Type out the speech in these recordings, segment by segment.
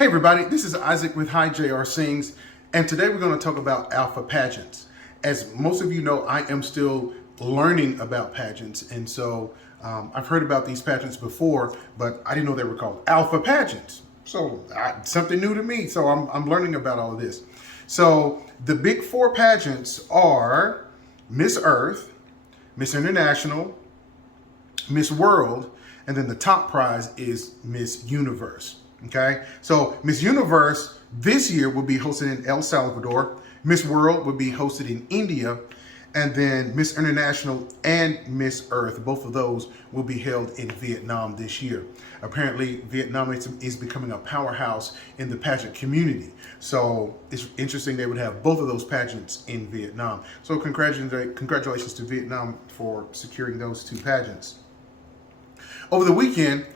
Hey everybody, this is Isaac with Hi JR Sings, and today we're going to talk about alpha pageants. As most of you know, I am still learning about pageants, and so I've heard about these pageants before, but I didn't know they were called alpha pageants. So something new to me, so I'm learning about all of this. So the big four pageants are Miss Earth, Miss International, Miss World, and then the top prize is Miss Universe. Okay, so Miss Universe this year will be hosted in El Salvador. Miss World will be hosted in India, and then Miss International and Miss Earth, both of those will be held in Vietnam this year. Apparently, Vietnam is becoming a powerhouse in the pageant community. So it's interesting they would have both of those pageants in Vietnam. So congratulations to Vietnam for securing those two pageants. Over the weekend,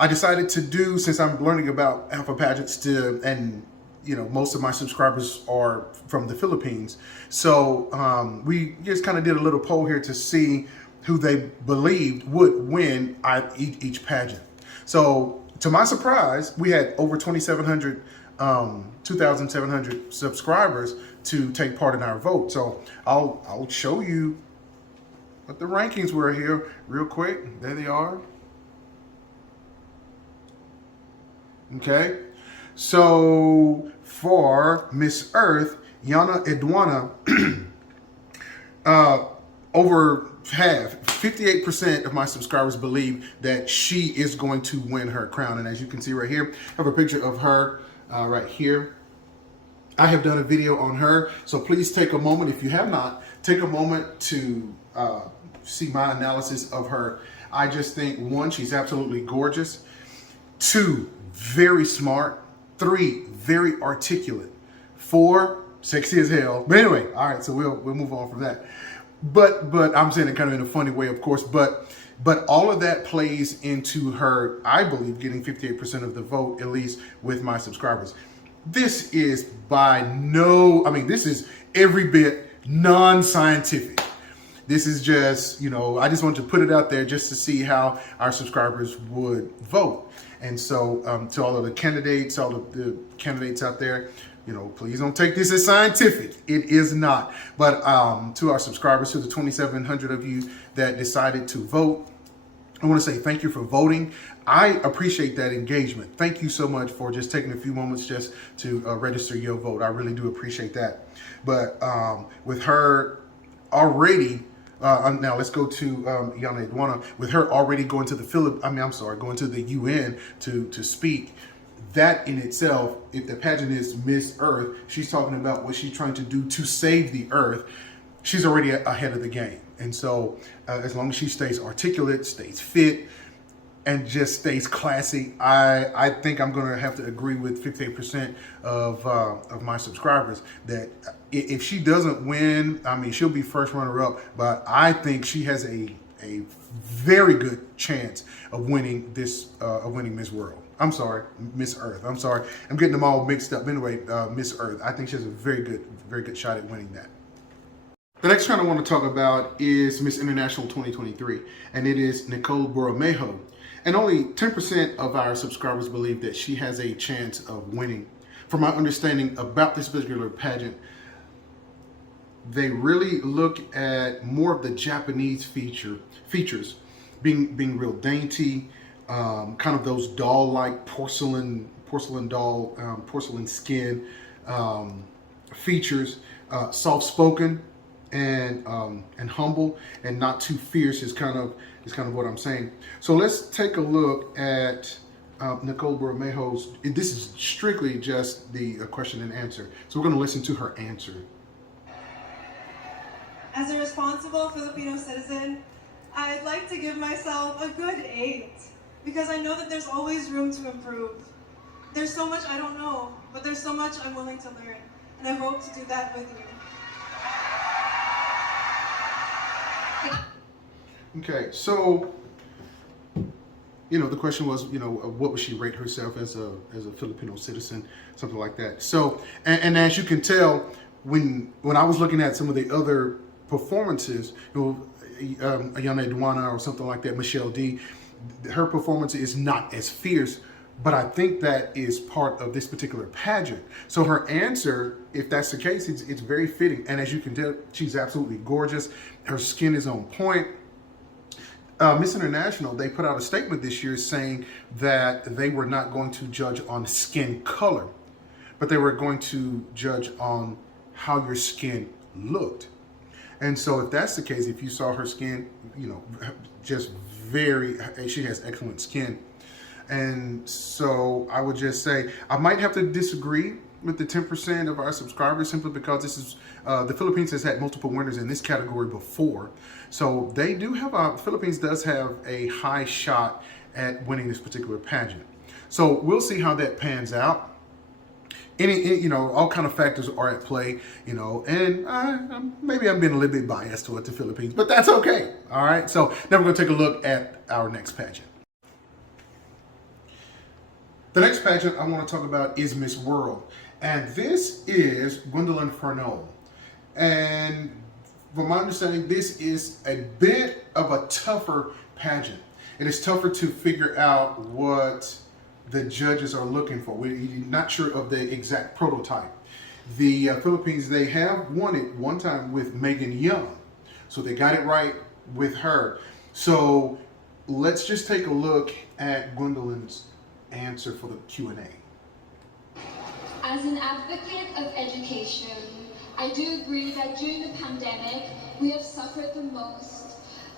I decided to do, since I'm learning about alpha pageants, and you know, most of my subscribers are from the Philippines. So we just kind of did a little poll here to see who they believed would win each pageant. So to my surprise, we had over 2,700 subscribers to take part in our vote. So I'll show you what the rankings were here real quick. There they are. Okay, so for Miss Earth, Yana Edwana, over half, 58% of my subscribers believe that she is going to win her crown. And as you can see right here, I have a picture of her right here. I have done a video on her, so please take a moment, if you have not, take a moment to see my analysis of her. I just think, one, she's absolutely gorgeous. Two, very smart. Three, very articulate. Four, sexy as hell. But anyway, all right, so we'll move on from that. But I'm saying it kind of in a funny way, of course, but all of that plays into her, I believe, getting 58% of the vote, at least with my subscribers. This is this is every bit non-scientific. This is just, you know, I just wanted to put it out there just to see how our subscribers would vote. And so to all of the candidates, all of the candidates out there, you know, please don't take this as scientific. It is not. But to our subscribers, to the 2,700 of you that decided to vote, I want to say thank you for voting. I appreciate that engagement. Thank you so much for just taking a few moments just to register your vote. I really do appreciate that. But with her already, now let's go to Yana Edwana. With her already going to the going to the UN to speak. That in itself, if the pageant is Miss Earth, she's talking about what she's trying to do to save the Earth. She's already ahead of the game. And so as long as she stays articulate, stays fit, and just stays classy, I think I'm going to have to agree with 58% of my subscribers that if she doesn't win, I mean, she'll be first runner-up, but I think she has a very good chance of winning this, of winning Miss World. I'm sorry, Miss Earth. I'm sorry, I'm getting them all mixed up. Anyway, Miss Earth, I think she has a very good shot at winning that. The next round I want to talk about is Miss International 2023, and it is Nicole Borremeo. And only 10% of our subscribers believe that she has a chance of winning. From my understanding about this particular pageant, they really look at more of the Japanese features, being real dainty, kind of those doll-like porcelain skin features, soft-spoken and humble and not too fierce is kind of what I'm saying. So let's take a look at Nicole Borremeo's. This is strictly just the question and answer. So we're going to listen to her answer. As a responsible Filipino citizen, I'd like to give myself a good 8 because I know that there's always room to improve. There's so much I don't know, but there's so much I'm willing to learn, and I hope to do that with you. Okay, so, you know, the question was, you know, what would she rate herself as a Filipino citizen, something like that. So, and as you can tell, when I was looking at some of the other performances, you know, Yana Edwana or something like that, Michelle D, her performance is not as fierce, But I think that is part of this particular pageant. So her answer, if that's the case, it's very fitting. And as you can tell, she's absolutely gorgeous. Her skin is on point. Miss International, they put out a statement this year saying that they were not going to judge on skin color, but they were going to judge on how your skin looked. And so if that's the case, if you saw her skin, just she has excellent skin. And so I would just say, I might have to disagree with the 10% of our subscribers simply because this is, the Philippines has had multiple winners in this category before. So they do have, Philippines does have a high shot at winning this particular pageant. So we'll see how that pans out. All kind of factors are at play, and maybe I'm being a little bit biased toward the Philippines, but that's okay. All right. So now we're going to take a look at our next pageant. The next pageant I want to talk about is Miss World, and this is Gwendolyn Furnol. And from my understanding, this is a bit of a tougher pageant. It is tougher to figure out what the judges are looking for. We're not sure of the exact prototype. The Philippines, they have won it one time with Megan Young, so they got it right with her. So let's just take a look at Gwendolyn's answer for the Q&A. As an advocate of education, I do agree that during the pandemic, we have suffered the most.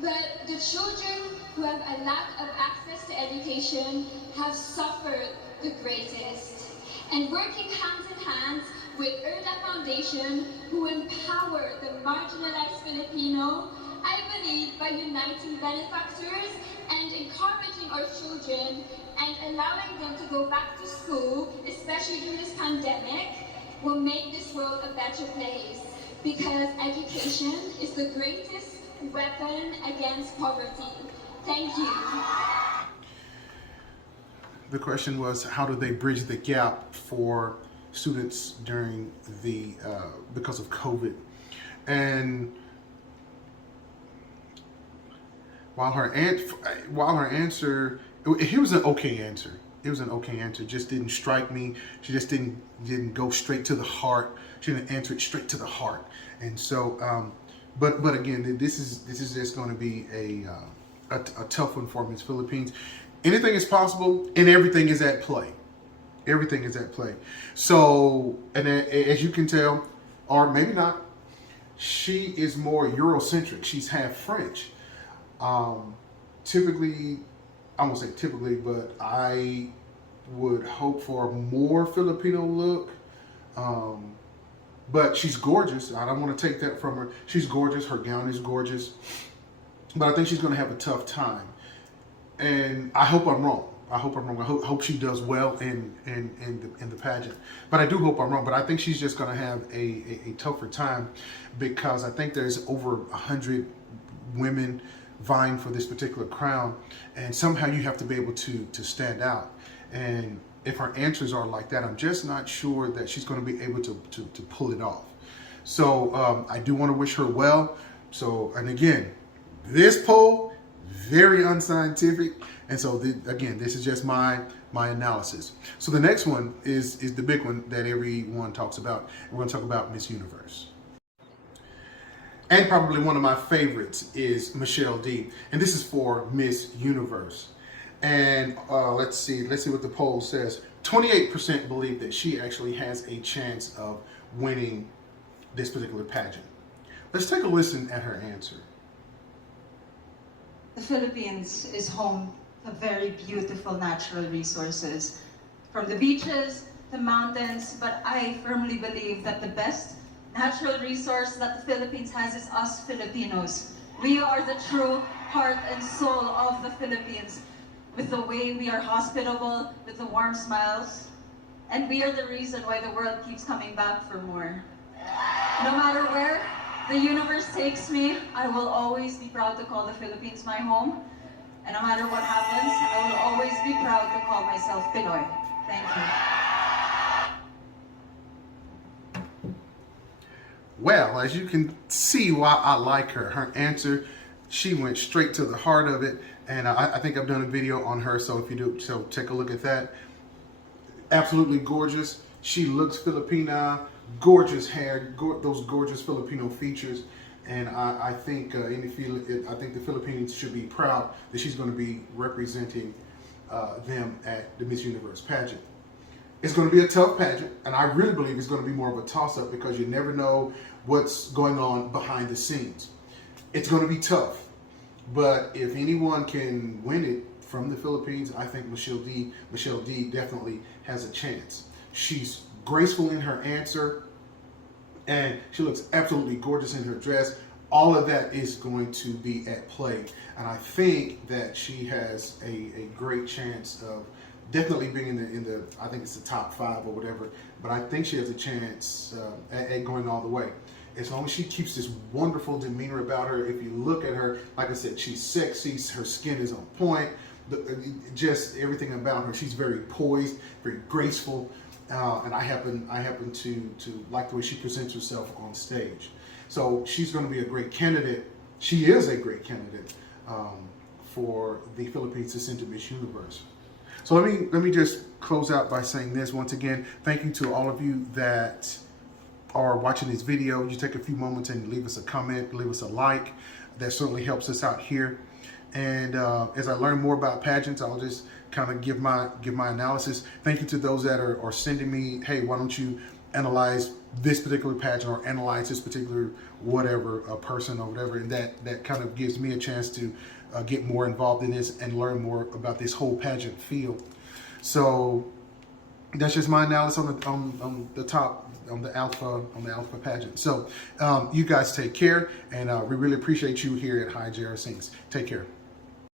But the children who have a lack of access to education have suffered the greatest. And working hand in hand with ERDA Foundation, who empower the marginalized Filipino, I believe by uniting benefactors and encouraging our children and allowing them to go back to school, especially during this pandemic, will make this world a better place. Because education is the greatest weapon against poverty. Thank you. The question was, how do they bridge the gap for students during the because of COVID? And while her answer, it was an okay answer. It was an okay answer. Just didn't strike me. She just didn't go straight to the heart. She didn't answer it straight to the heart. And so, but again, this is just going to be a tough one for Miss Philippines. Anything is possible, and everything is at play. Everything is at play. So, and as you can tell, or maybe not, she is more Eurocentric. She's half French. Typically, I won't say typically, but I would hope for a more Filipino look. But she's gorgeous. I don't want to take that from her. She's gorgeous. Her gown is gorgeous. But I think she's going to have a tough time. And I hope I'm wrong. I hope she does well in the pageant. But I do hope I'm wrong. But I think she's just going to have a tougher time, because I think there's over 100 women vying for this particular crown, and somehow you have to be able to stand out. And if her answers are like that, I'm just not sure that she's going to be able to pull it off. So I do want to wish her well. So, and again, this poll, very unscientific. And so again, this is just my analysis. So the next one is the big one that everyone talks about. We're going to talk about Miss Universe. And probably one of my favorites is Michelle D. And this is for Miss Universe. And let's see what the poll says. 28% believe that she actually has a chance of winning this particular pageant. Let's take a listen at her answer. The Philippines is home to very beautiful natural resources, from the beaches, the mountains, but I firmly believe that the best natural resource that the Philippines has is us Filipinos. We are the true heart and soul of the Philippines, with the way we are hospitable, with the warm smiles, and we are the reason why the world keeps coming back for more. No matter where the universe takes me, I will always be proud to call the Philippines my home. And no matter what happens, I will always be proud to call myself Pinoy. Thank you. Well, as you can see why I like her. Her answer, she went straight to the heart of it. And I think I've done a video on her, so if you do, so take a look at that. Absolutely gorgeous. She looks Filipina, gorgeous hair, those gorgeous Filipino features. And I think I think the Philippines should be proud that she's going to be representing them at the Miss Universe pageant. It's going to be a tough pageant, and I really believe it's going to be more of a toss-up because you never know what's going on behind the scenes. It's going to be tough, but if anyone can win it from the Philippines, I think Michelle D definitely has a chance. She's graceful in her answer, and she looks absolutely gorgeous in her dress. All of that is going to be at play, and I think that she has a great chance of definitely being in the I think it's the top 5 or whatever, but I think she has a chance at going all the way. As long as she keeps this wonderful demeanor about her. If you look at her, like I said, she's sexy, her skin is on point, just everything about her. She's very poised, very graceful, and I happen to like the way she presents herself on stage. So she's going to be a great candidate. She is a great candidate for the Philippines to send to Miss Universe. So let me just close out by saying this once again. Thank you to all of you that are watching this video. You take a few moments and leave us a comment, leave us a like. That certainly helps us out here. And as I learn more about pageants, I'll just kind of give my analysis. Thank you to those that are sending me, hey, why don't you analyze this particular pageant or analyze this particular whatever person or whatever, and that kind of gives me a chance to get more involved in this and learn more about this whole pageant field. So that's just my analysis on the alpha pageant. So you guys take care, and we really appreciate you here at High JR Sings. Take care.